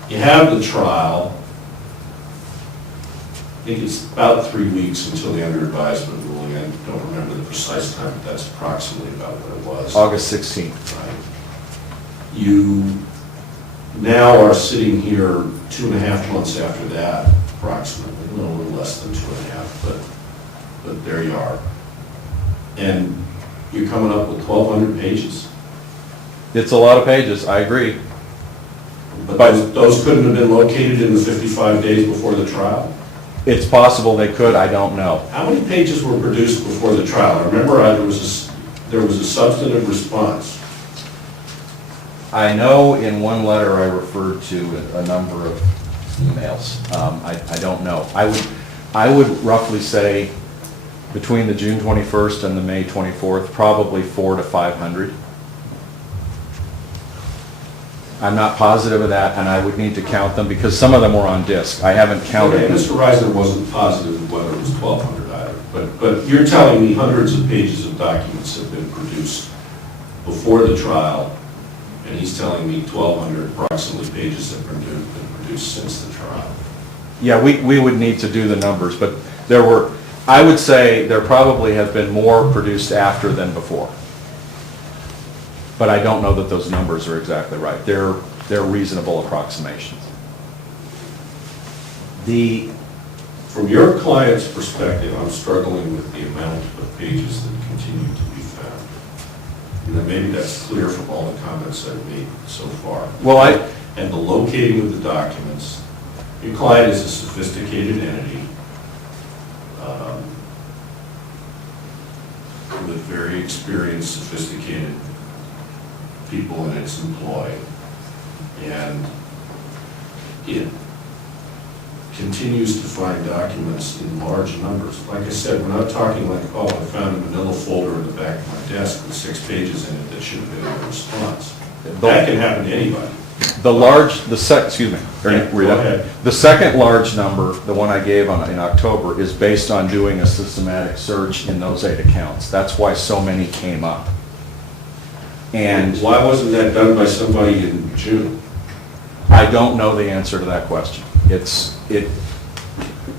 You have the trial. I think it's about 3 weeks until the under advisement ruling. I don't remember the precise time, but that's approximately about what it was. August 16th. Right. You now are sitting here 2.5 months after that, approximately, a little less than 2.5, but there you are. And you're coming up with 1,200 pages. It's a lot of pages, I agree. But those couldn't have been located in the 55 days before the trial? It's possible they could, I don't know. How many pages were produced before the trial? I remember there was a substantive response. I know in one letter I referred to a number of emails. I don't know. I would roughly say between the June 21st and the May 24th, probably 400 to 500. I'm not positive of that, and I would need to count them because some of them were on disk. I haven't counted Okay, them. Mr. Reisner wasn't positive of whether it was 1,200 either, but you're telling me hundreds of pages of documents have been produced before the trial, and he's telling me 1,200 approximately pages have been produced since the trial. Yeah, we would need to do the numbers, but I would say there probably have been more produced after than before. But I don't know that those numbers are exactly right. They're reasonable approximations. From your client's perspective, I'm struggling with the amount of pages that continue to be found. And maybe that's clear from all the comments I've made so far. Well, and the locating of the documents. Your client is a sophisticated entity with very experienced, sophisticated people in its employ, and it continues to find documents in large numbers. Like I said, we're not talking like, oh, I found a manila folder in the back of my desk with 6 pages in it that should have been in a response. That can happen to anybody. The second large number, the one I gave in October, is based on doing a systematic search in those 8 accounts. That's why so many came up. And why wasn't that done by somebody in June? I don't know the answer to that question.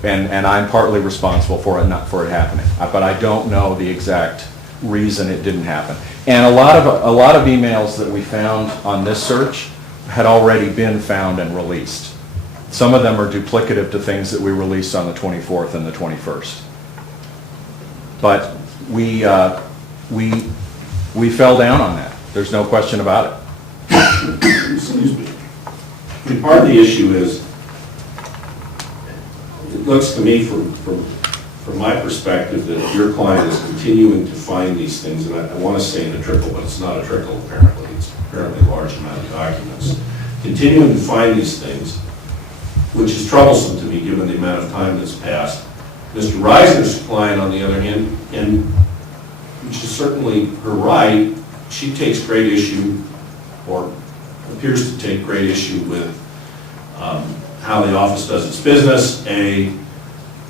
And I'm partly responsible for it, not for it happening. But I don't know the exact reason it didn't happen. And a lot of emails that we found on this search had already been found and released. Some of them are duplicative to things that we released on the 24th and the 21st. But we fell down on that. There's no question about it. Excuse me. I mean, part of the issue is, it looks to me from my perspective that your client is continuing to find these things, and I want to say in a trickle, but it's not a trickle apparently. It's apparently a large amount of documents. Continuing to find these things, which is troublesome to me given the amount of time that's passed. Mr. Reisner's client, on the other hand, and which is certainly her right, she takes great issue, or appears to take great issue with how the office does its business,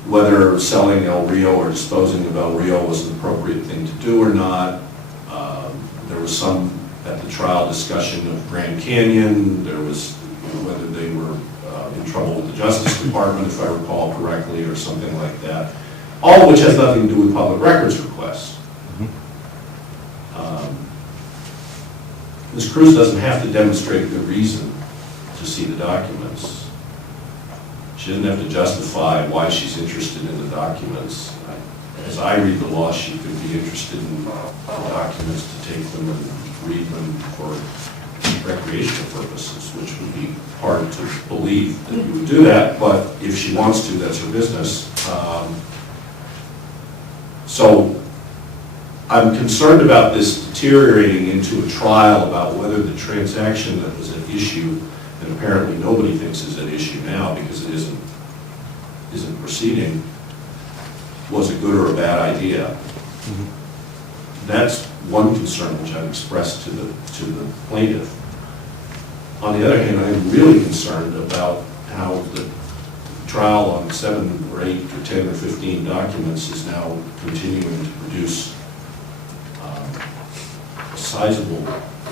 whether selling El Rio or disposing of El Rio was an appropriate thing to do or not. There was some at the trial discussion of Grand Canyon. There was whether they were in trouble with the Justice Department, if I recall correctly, or something like that. all of which has nothing to do with public records requests. Ms. Cruz doesn't have to demonstrate a good reason to see the documents. She doesn't have to justify why she's interested in the documents. As I read the law, she could be interested in the documents to take them and read them for recreational purposes, which would be hard to believe that you would do that, but if she wants to, that's her business. So I'm concerned about this deteriorating into a trial about whether the transaction that was at issue, and apparently nobody thinks is at issue now because it isn't proceeding, was a good or a bad idea. That's one concern which I've expressed to the plaintiff. On the other hand, I'm really concerned about how the trial on 7 or 8 or 10 or 15 documents is now continuing to produce a sizable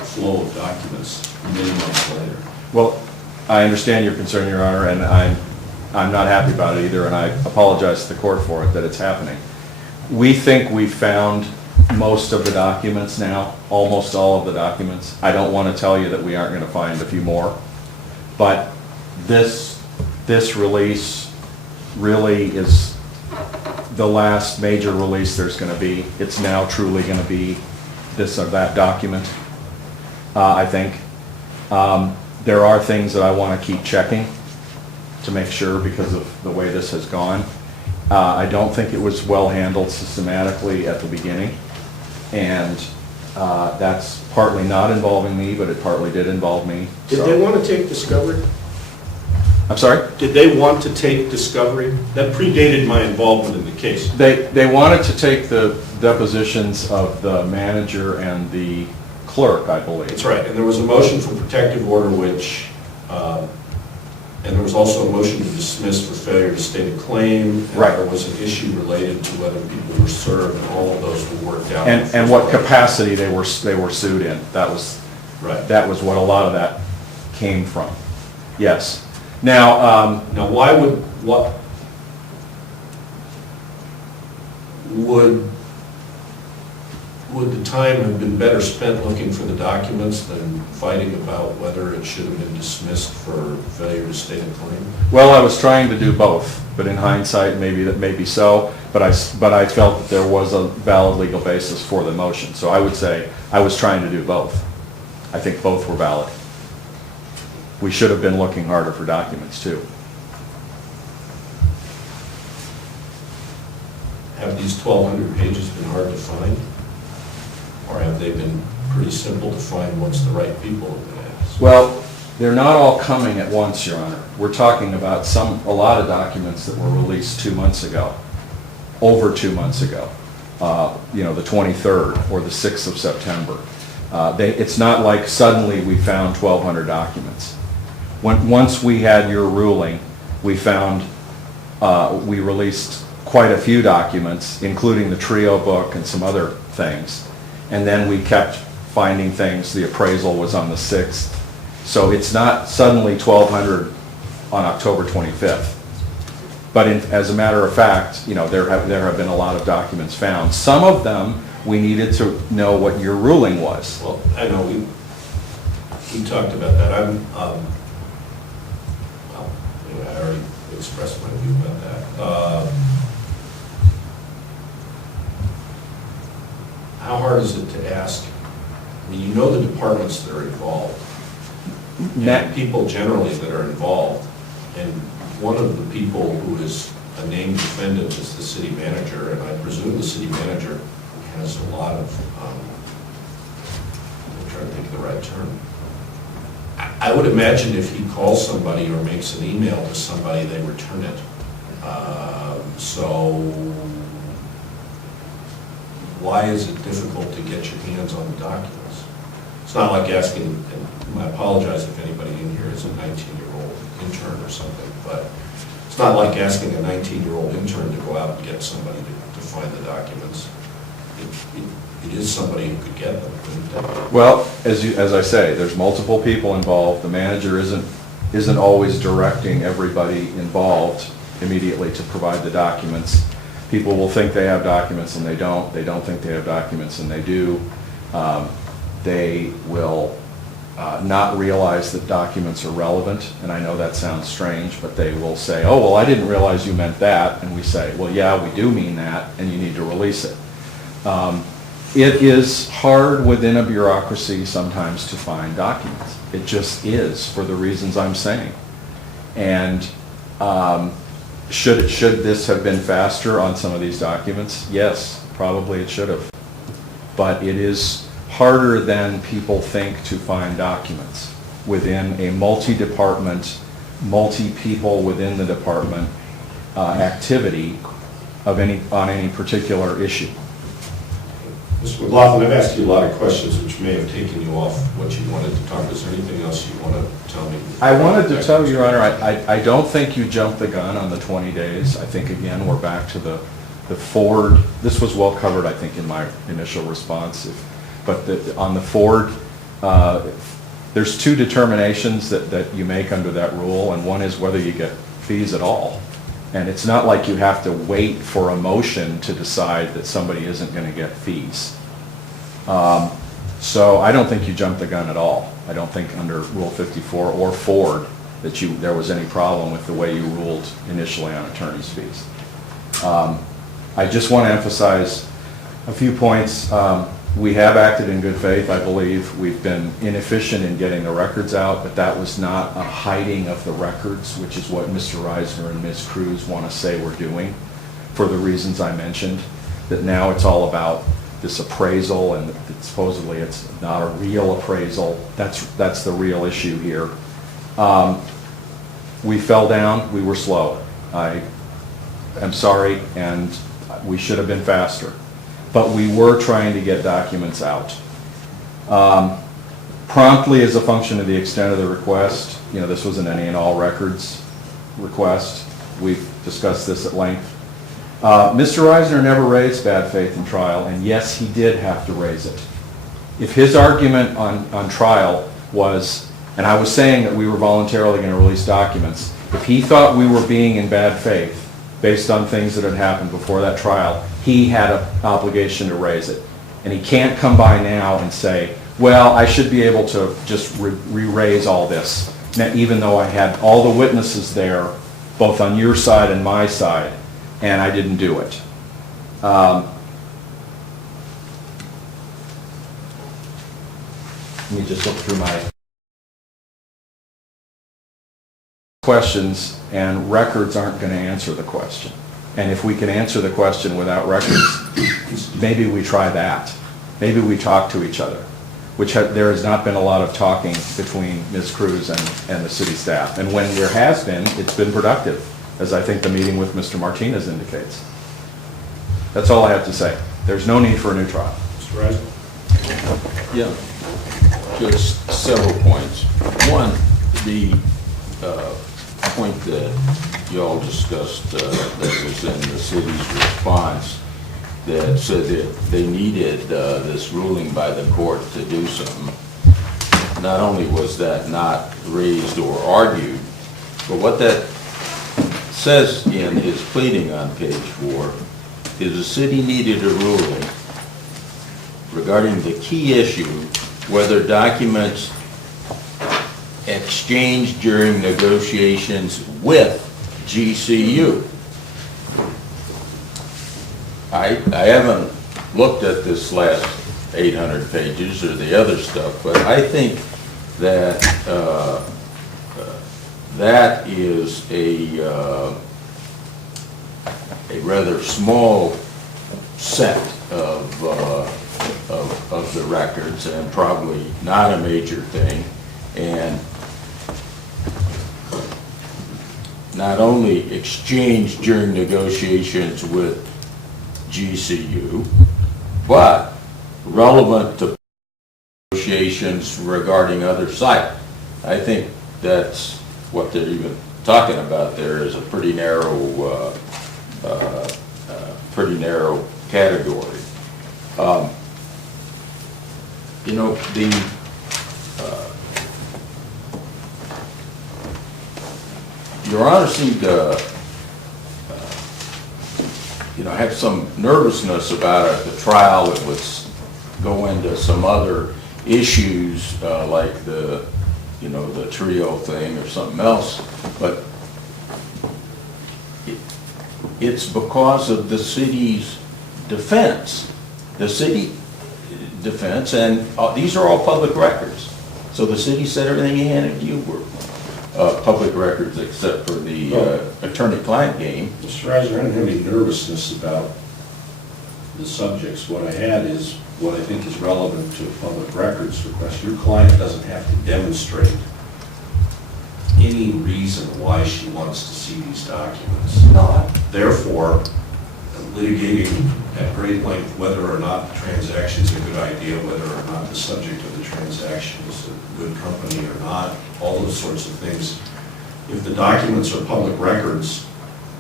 flow of documents many months later. Well, I understand your concern, Your Honor, and I'm not happy about it either, and I apologize to the court for it that it's happening. We think we found most of the documents now, almost all of the documents. I don't want to tell you that we aren't going to find a few more, but this release really is the last major release there's going to be. It's now truly going to be this or that document, I think. There are things that I want to keep checking to make sure because of the way this has gone. I don't think it was well handled systematically at the beginning, and that's partly not involving me, but it partly did involve me. Did they want to take discovery? I'm sorry? Did they want to take discovery? That predated my involvement in the case. They wanted to take the depositions of the manager and the clerk, I believe. That's right, and there was a motion for protective order which, and there was also a motion to dismiss for failure to state a claim. And right. There was an issue related to whether people were served, and all of those were worked out. And what capacity they were sued in. That was right. That was what a lot of that came from. Yes. Now, now, why would the time have been better spent looking for the documents than fighting about whether it should have been dismissed for failure to state a claim? well, I was trying to do both, but in hindsight, maybe so. But I felt that there was a valid legal basis for the motion. So I would say I was trying to do both. I think both were valid. We should have been looking harder for documents too. Have these 1,200 pages been hard to find? Or have they been pretty simple to find once the right people have been asked? Well, they're not all coming at once, Your Honor. We're talking about a lot of documents that were released 2 months ago, over 2 months ago, the 23rd or the 6th of September. It's not like suddenly we found 1,200 documents. Once we had your ruling, we released quite a few documents, including the TRIO book and some other things. And then we kept finding things. The appraisal was on the 6th. So it's not suddenly 1,200 on October 25th. But as a matter of fact, there have been a lot of documents found. Some of them we needed to know what your ruling was. Well, I know we talked about that. I already expressed my view about that. How hard is it to ask? I mean, you know the departments that are involved, and people generally that are involved, and one of the people who is a named defendant is the city manager, and I presume the city manager has a lot of, I'm trying to think of the right term. I would imagine if he calls somebody or makes an email to somebody, they return it. So why is it difficult to get your hands on the documents? It's not like asking, and I apologize if anybody in here is a 19-year-old intern or something, but it's not like asking a 19-year-old intern to go out and get somebody to find the documents. It is somebody who could get them. Well, as I say, there's multiple people involved. The manager isn't always directing everybody involved immediately to provide the documents. People will think they have documents and they don't. They don't think they have documents and they do. They will not realize that documents are relevant, and I know that sounds strange, but they will say, oh, well, I didn't realize you meant that, and we say, well, yeah, we do mean that, and you need to release it. It is hard within a bureaucracy sometimes to find documents. It just is, for the reasons I'm saying. And should this have been faster on some of these documents? Yes, probably it should have. But it is harder than people think to find documents within a multi-department, multi-people within the department activity of on any particular issue. Mr. McLaughlin, I've asked you a lot of questions which may have taken you off what you wanted to talk. Is there anything else you want to tell me? I wanted to tell you, Your Honor, I don't think you jumped the gun on the 20 days. I think, again, we're back to the Ford. This was well covered, I think, in my initial response. But on the Ford, there's two determinations that you make under that rule, and one is whether you get fees at all. And it's not like you have to wait for a motion to decide that somebody isn't going to get fees. So I don't think you jumped the gun at all. I don't think under Rule 54 or Ford that there was any problem with the way you ruled initially on attorney's fees. I just want to emphasize a few points. We have acted in good faith, I believe. We've been inefficient in getting the records out, but that was not a hiding of the records, which is what Mr. Reisner and Ms. Cruz want to say we're doing, for the reasons I mentioned, that now it's all about this appraisal, and supposedly it's not a real appraisal. That's the real issue here. We fell down, we were slow. I am sorry, and we should have been faster. But we were trying to get documents out. Promptly as a function of the extent of the request, this was an any and all records request. We've discussed this at length. Mr. Reisner never raised bad faith in trial, and yes, he did have to raise it. If his argument on trial was, and I was saying that we were voluntarily going to release documents, if he thought we were being in bad faith based on things that had happened before that trial, he had an obligation to raise it. And he can't come by now and say, well, I should be able to just re-raise all this, even though I had all the witnesses there, both on your side and my side, and I didn't do it. Let me just look through my questions, and records aren't going to answer the question. And if we can answer the question without records, maybe we try that. Maybe we talk to each other, there has not been a lot of talking between Ms. Cruz and the city staff. And when there has been, it's been productive, as I think the meeting with Mr. Martinez indicates. That's all I have to say. There's no need for a new trial. Mr. Reisner? Yeah, just several points. One, the point that you all discussed that was in the city's response that said that they needed this ruling by the court to do something. Not only was that not raised or argued, but what that says in his pleading on page 4 is the city needed a ruling regarding the key issue whether documents exchanged during negotiations with GCU. I haven't looked at this last 800 pages or the other stuff, but I think that that is a rather small set of the records, and probably not a major thing. And not only exchanged during negotiations with GCU, but relevant to negotiations regarding other sites. I think that's what they're even talking about there, is a pretty narrow category. Your Honor seemed to, have some nervousness about it. The trial, it would go into some other issues, like the trio thing or something else, but it's because of the city's defense. The city defense, and these are all public records. So the city said everything he handed you were public records except for the attorney-client game. Mr. Reiser, I don't have any nervousness about the subjects. What I had is what I think is relevant to a public records request. Your client doesn't have to demonstrate any reason why she wants to see these documents. No. Therefore, litigating at great length whether or not the transaction is a good idea, whether or not the subject of the transaction is a good company or not, all those sorts of things. If the documents are public records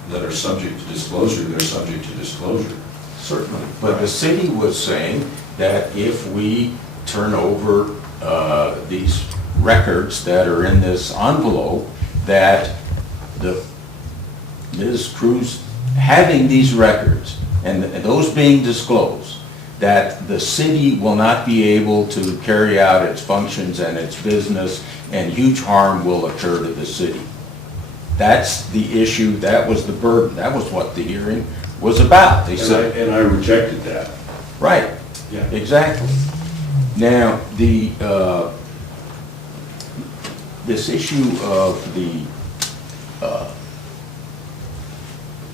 that are subject to disclosure, they're subject to disclosure. Certainly. But the city was saying that if we turn over these records that are in this envelope, that Ms. Cruz having these records and those being disclosed, that the city will not be able to carry out its functions and its business, and huge harm will occur to the city. That's the issue, that was the burden, that was what the hearing was about. They said, And I rejected that. right, Yeah. exactly. Now, this issue of the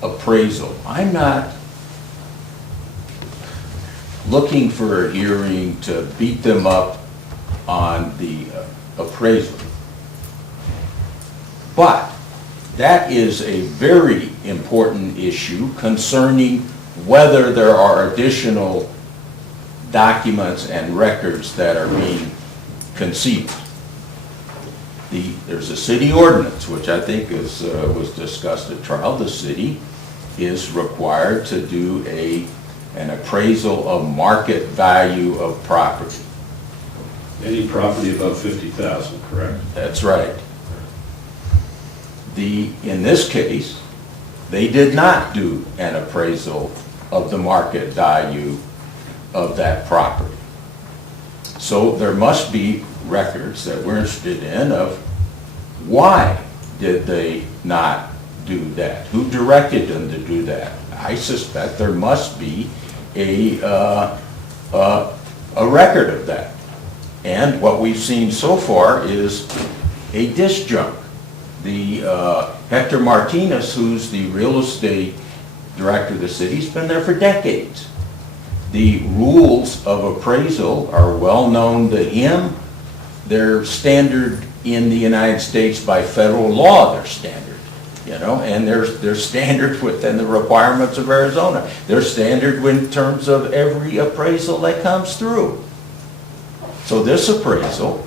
appraisal, I'm not looking for a hearing to beat them up on the appraisal. But that is a very important issue concerning whether there are additional documents and records that are being conceived. There's a city ordinance, which I think was discussed at trial. The city is required to do an appraisal of market value of property. Any property above 50,000, correct? That's right. In this case, they did not do an appraisal of the market value of that property. So there must be records that we're interested in of why did they not do that? Who directed them to do that? I suspect there must be a record of that. And what we've seen so far is a disjunct. Hector Martinez, who's the real estate director of the city, has been there for decades. The rules of appraisal are well known to him. They're standard in the United States by federal law. They're standard, and they're standard within the requirements of Arizona. They're standard in terms of every appraisal that comes through. So this appraisal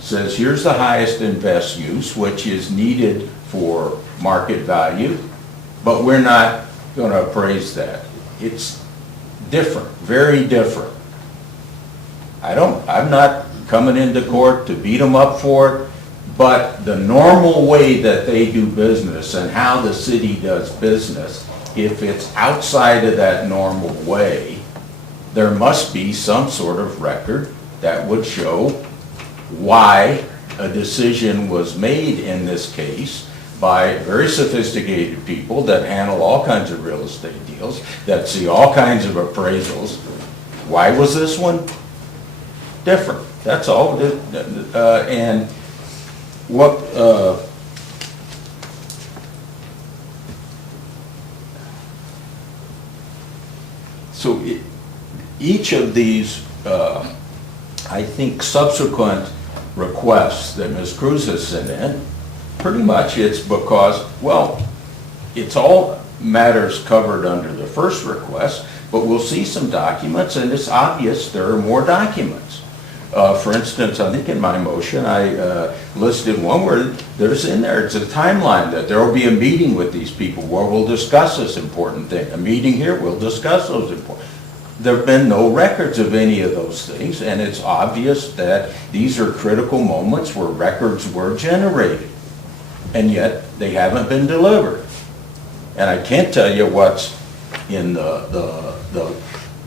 says here's the highest and best use, which is needed for market value, but we're not going to appraise that. It's different, very different. I'm not coming into court to beat them up for it, but the normal way that they do business and how the city does business, if it's outside of that normal way, there must be some sort of record that would show why a decision was made in this case by very sophisticated people that handle all kinds of real estate deals, that see all kinds of appraisals. Why was this one different? That's all. And what each of these, I think, subsequent requests that Ms. Cruz has sent in, pretty much it's because, well, it's all matters covered under the first request, but we'll see some documents, and it's obvious there are more documents. For instance, I think in my motion, I listed one where there's in there, it's a timeline that there will be a meeting with these people where we'll discuss this important thing. A meeting here, we'll discuss those important. There have been no records of any of those things, and it's obvious that these are critical moments where records were generated, and yet they haven't been delivered. And I can't tell you what's in the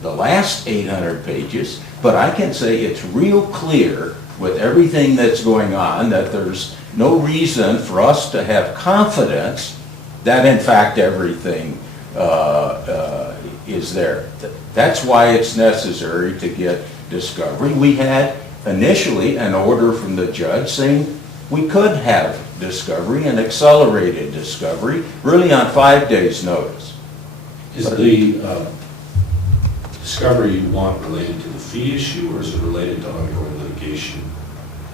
last 800 pages, but I can say it's real clear with everything that's going on that there's no reason for us to have confidence that in fact everything is there. That's why it's necessary to get discovery. We had initially an order from the judge saying we could have discovery and accelerated discovery, really on 5 days' notice. Is the discovery you want related to the fee issue, or is it related to ongoing litigation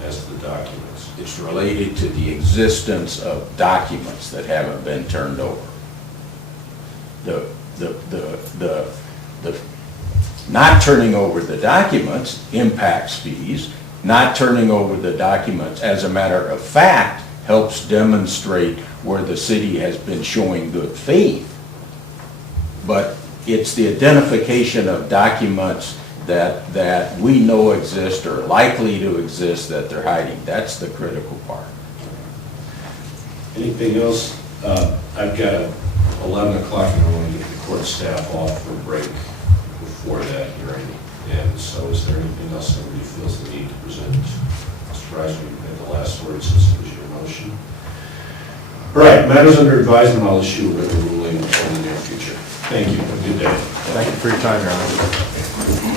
as to the documents? It's related to the existence of documents that haven't been turned over. The not turning over the documents impacts fees. Not turning over the documents, as a matter of fact, helps demonstrate where the city has been showing good faith. But it's the identification of documents that we know exist or likely to exist that they're hiding. That's the critical part. Anything else? I've got 11 o'clock and I want to get the court staff off for a break before that hearing. And so is there anything else somebody feels they need to present? Mr. Reiser, you had the last word since it was your motion. All right, matters under advisement, I'll issue a written ruling in the near future. Thank you. Have a good day. Thank you for your time, Your Honor.